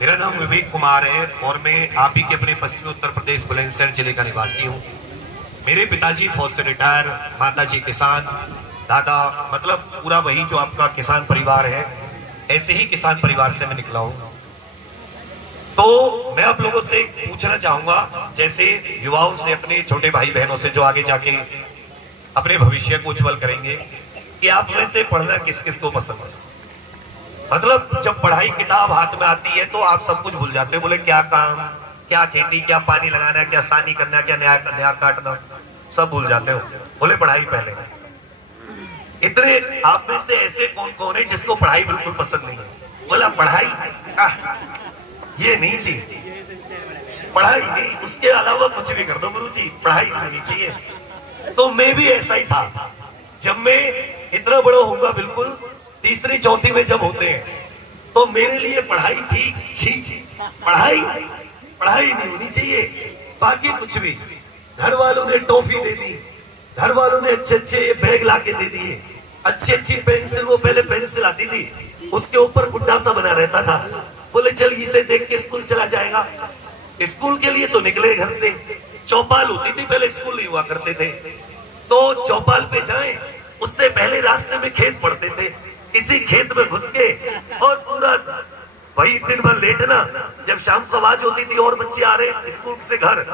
मेरा नाम विवेक कुमार है और मैं आप ही के अपने पश्चिमी उत्तर प्रदेश बुलंदशहर जिले का निवासी हूँ। मेरे पिताजी फौज से रिटायर, माताजी किसान, दादा मतलब पूरा वही जो आपका किसान परिवार है, ऐसे ही किसान परिवार से मैं निकला हूँ। तो मैं आप लोगों से पूछना चाहूंगा, जैसे युवाओं से, अपने छोटे भाई बहनों से जो आगे जाके अपने भविष्य को उज्जवल करेंगे, कि आप में से पढ़ना किस किस को पसंद है? मतलब जब पढ़ाई किताब हाथ में आती है तो आप सब कुछ भूल जाते हो। बोले क्या काम, क्या खेती, क्या पानी लगाना, क्या सानी करना, क्या न्याय काटना, सब भूल जाते हो। बोले पढ़ाई पहले। इतने आप में से ऐसे कौन कौन है जिसको पढ़ाई बिल्कुल पसंद नहीं है? बोला पढ़ाई ये नहीं चाहिए, पढ़ाई नहीं, उसके अलावा कुछ भी कर दो गुरुजी, पढ़ाई नहीं होनी चाहिए। तो मैं भी ऐसा ही था। जब मैं इतना बड़ा होऊंगा, बिल्कुल तीसरी चौथी में जब होते हैं, तो मेरे लिए पढ़ाई थी छी, पढ़ाई नहीं होनी चाहिए, बाकी कुछ भी। घर वालों ने टॉफी दे दी, घर वालों ने अच्छे अच्छे बैग लाके दे दिए, अच्छी अच्छी पेंसिल, वो पहले पेंसिल आती थी उसके ऊपर गुड्डा सा बना रहता था। बोले चल इसे देख के स्कूल चला जाएगा। स्कूल के लिए तो निकले घर से, चौपाल होती थी पहले, स्कूल नहीं हुआ करते थे, तो चौपाल पे जाएं, उससे पहले रास्ते में खेत पड़ते थे, किसी खेत में घुस के और पूरा वही दिन भर लेटना। जब शाम को आवाज होती थी और बच्चे आ रहे स्कूल से घर,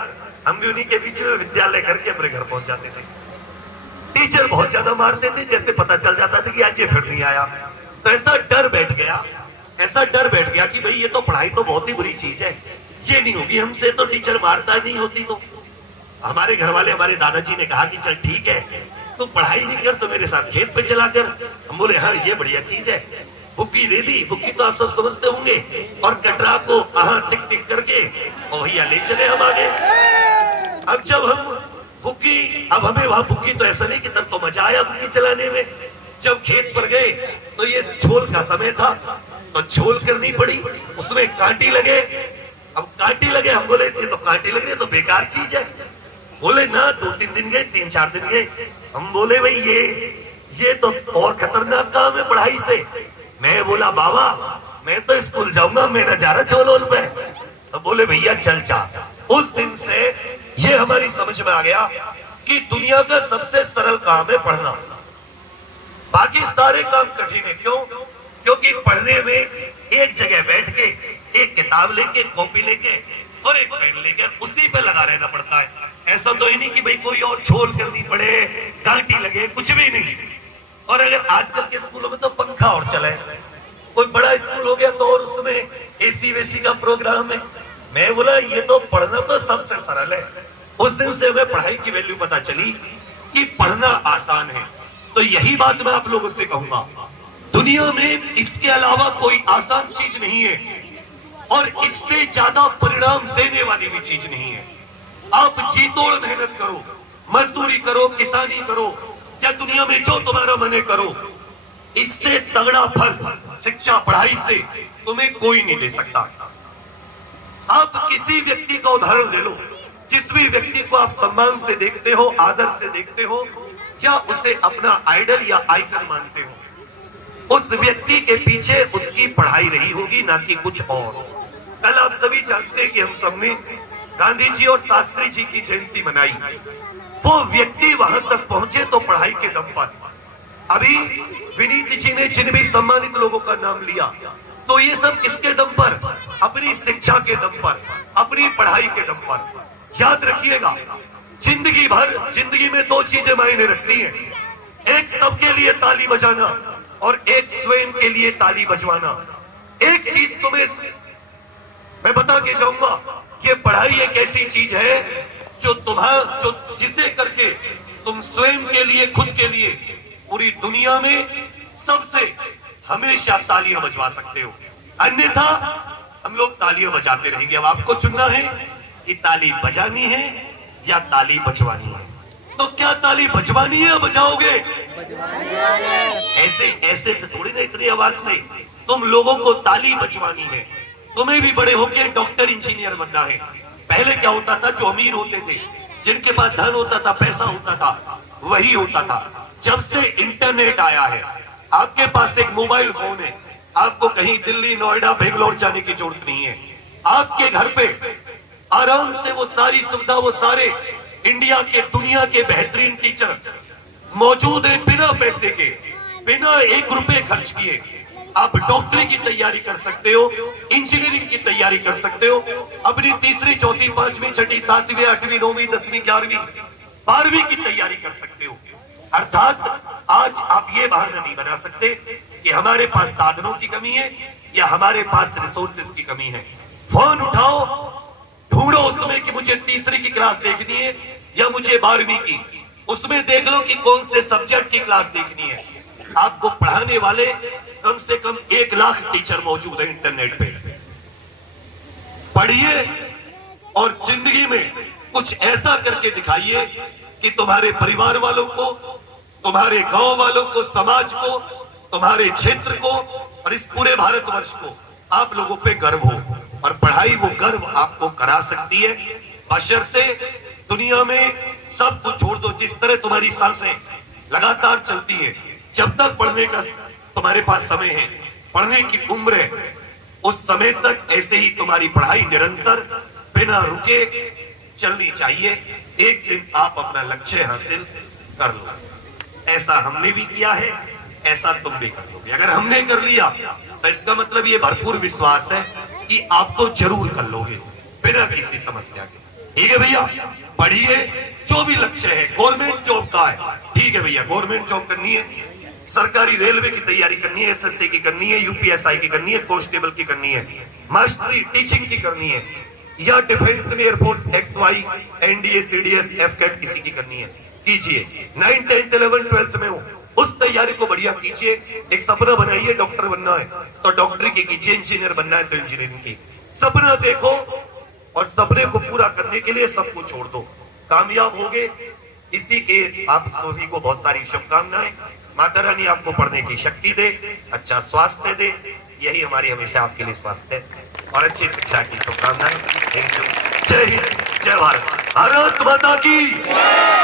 हम भी उन्हीं के बीच में विद्यालय करके अपने घर पहुंच जाते थे। टीचर बहुत ज्यादा मारते थे, जैसे पता चल जाता था कि आज ये फिर नहीं आया, तो ऐसा डर बैठ गया कि भाई ये तो पढ़ाई तो बहुत ही बुरी चीज है, ये नहीं होगी हमसे, तो टीचर मारता नहीं होती। तो हमारे घर वाले, हमारे दादाजी ने कहा कि चल ठीक है, तू पढ़ाई नहीं कर तो मेरे साथ खेत पे चला कर। हम बोले हाँ ये बढ़िया चीज है। बुक्की दे दी, बुक्की तो आप सब समझते होंगे, और कटरा को टिक टिक करके और भैया ले चले हम आगे। अब जब हम बुक्की, अब हमें वहां बुक्की तो ऐसा नहीं कि तब तो मजा आया बुक्की चलाने में। जब खेत पर गए तो ये झोल का समय था, तो झोल करनी पड़ी, उसमें कांटी लगे। अब कांटी लगे, हम बोले ये तो कांटी लग रही है, तो बेकार चीज है। बोले ना 2-3 दिन गए, 3-4 दिन गए। हम बोले भाई ये तो और खतरनाक काम है पढ़ाई से। मैं बोला बाबा मैं तो स्कूल जाऊंगा, मैं न जा रहा झोल पे। तो बोले भैया चल जा। उस दिन से ये हमारी समझ में आ गया कि दुनिया का सबसे सरल काम है पढ़ना, बाकी सारे काम कठिन है। क्यों? क्योंकि पढ़ने में एक जगह बैठ के, एक किताब लेके, कॉपी लेके और एक पेन लेके उसी पे लगा रहना पड़ता है। ऐसा तो ही नहीं कि भाई कोई और झोल करनी पड़े, कांटी लगे, कुछ भी नहीं। और अगर आजकल के स्कूलों में तो पंखा और चले, कोई बड़ा स्कूल हो गया तो और उसमें एसी वेसी का प्रोग्राम है। मैं बोला ये तो पढ़ना तो सबसे सरल है। उस दिन से हमें पढ़ाई की वैल्यू पता चली कि पढ़ना आसान है। तो यही बात मैं आप लोगों से कहूंगा, दुनिया में इसके अलावा कोई आसान चीज नहीं है और इससे ज्यादा परिणाम देने वाली भी चीज नहीं है। आप जी तोड़ मेहनत करो, मजदूरी करो, किसानी करो, या दुनिया में जो तुम्हारा मन करो, इससे तगड़ा फल शिक्षा पढ़ाई से तुम्हें कोई नहीं दे सकता। आप किसी व्यक्ति का उदाहरण ले लो, जिस भी व्यक्ति को आप सम्मान से देखते हो, आदर से देखते हो, या उसे अपना आइडल या आइकन मानते हो, उस व्यक्ति के पीछे उसकी पढ़ाई रही होगी, ना कि कुछ और। कल आप सभी जानते हैं कि हम सबने गांधी जी और शास्त्री जी की जयंती मनाई। वो व्यक्ति वहां तक पहुंचे तो पढ़ाई के दम पर। अभी विनीत जी ने जिन भी सम्मानित लोगों का नाम लिया, तो ये सब किसके दम पर? अपनी शिक्षा के दम पर, अपनी पढ़ाई के दम पर। याद रखिएगा, जिंदगी भर जिंदगी में 2 चीजें मायने रखती हैं, एक सबके लिए ताली बजाना और एक स्वयं के लिए ताली बजवाना। एक चीज तुम्हें मैं बता के जाऊंगा, ये पढ़ाई एक ऐसी चीज है जो जिसे करके तुम स्वयं के लिए, खुद के लिए, पूरी दुनिया में सबसे हमेशा तालियां बजवा सकते हो। अन्यथा हम लोग तालियां बजाते रहेंगे। अब आपको चुनना है कि ताली बजानी है या ताली बजवानी है। तो क्या ताली बजवानी है या बजाओगे? ऐसे से थोड़ी ना, इतनी आवाज से। तुम लोगों को ताली बजवानी है। तुम्हें भी बड़े होकर डॉक्टर, इंजीनियर बनना है। पहले क्या होता था, जो अमीर होते थे, जिनके पास धन होता था, पैसा होता था, वही होता था। जब से इंटरनेट आया है, आपके पास एक मोबाइल फोन है, आपको कहीं दिल्ली, नोएडा, बेंगलोर जाने की जरूरत नहीं है। आपके घर पे आराम से वो सारी सुविधा, वो सारे इंडिया के, दुनिया के बेहतरीन टीचर मौजूद है, बिना पैसे के, बिना 1 रुपए खर्च किए। आप डॉक्टरी की तैयारी कर सकते हो, इंजीनियरिंग की तैयारी कर सकते हो, अपनी तीसरी, चौथी, पांचवी, छठी, सातवीं, आठवीं, 9वीं, 10वीं, 11वीं, 12वीं की तैयारी कर सकते हो। अर्थात आज आप ये बहाना नहीं बना सकते कि हमारे पास साधनों की कमी है या हमारे पास रिसोर्सेज की कमी है। फोन उठाओ, ढूंढो उसमें कि मुझे तीसरी की क्लास देखनी है या मुझे 12वीं की, उसमें देख लो कि कौन से सब्जेक्ट की क्लास देखनी है। आपको पढ़ाने वाले कम से कम 1 लाख टीचर मौजूद है इंटरनेट पे। पढ़िए और जिंदगी में कुछ ऐसा करके दिखाइए कि तुम्हारे परिवार वालों को, तुम्हारे गांव वालों को, समाज को, तुम्हारे क्षेत्र को और इस पूरे भारतवर्ष को आप लोगों पे गर्व हो। और पढ़ाई वो गर्व आपको करा सकती है, बशर्ते दुनिया में सब कुछ छोड़ दो। जिस तरह तुम्हारी सांसें लगातार चलती है, जब तक पढ़ने का तुम्हारे पास समय है, पढ़ने की उम्र है, उस समय तक ऐसे ही तुम्हारी पढ़ाई निरंतर बिना रुके चलनी चाहिए। एक दिन आप अपना लक्ष्य हासिल कर लो। ऐसा हमने भी किया है, ऐसा तुम भी कर लोगे। अगर हमने कर लिया तो इसका मतलब ये भरपूर विश्वास है कि आप तो जरूर कर लोगे बिना किसी समस्या के। ठीक है भैया, पढ़िए, जो भी लक्ष्य है, गवर्नमेंट जॉब का है, ठीक है भैया, गवर्नमेंट जॉब करनी है, सरकारी रेलवे की तैयारी करनी है, एसएससी की करनी है, यूपीएसआई की करनी है, कांस्टेबल की करनी है, मास्टरी टीचिंग की करनी है, या डिफेंस में एयरफोर्स, XY, एनडीए, सीडीएस, एफकेट किसी की करनी है, कीजिए। 9, 10, 11, 12 में हो, उस तैयारी को बढ़िया कीजिए। एक सपना बनाइए, डॉक्टर बनना है तो डॉक्टरी की कीजिए, इंजीनियर बनना है तो इंजीनियरिंग की। सपना देखो और सपने को पूरा करने के लिए सब कुछ छोड़ दो, कामयाब होगे। इसी के आप सभी को बहुत सारी शुभकामनाएं। माता रानी आपको पढ़ने की शक्ति दे, अच्छा स्वास्थ्य दे, यही हमारी हमेशा आपके लिए स्वास्थ्य और अच्छी शिक्षा की शुभकामनाएं। Thank you. जय हिंद, जय भारत, भारत माता की।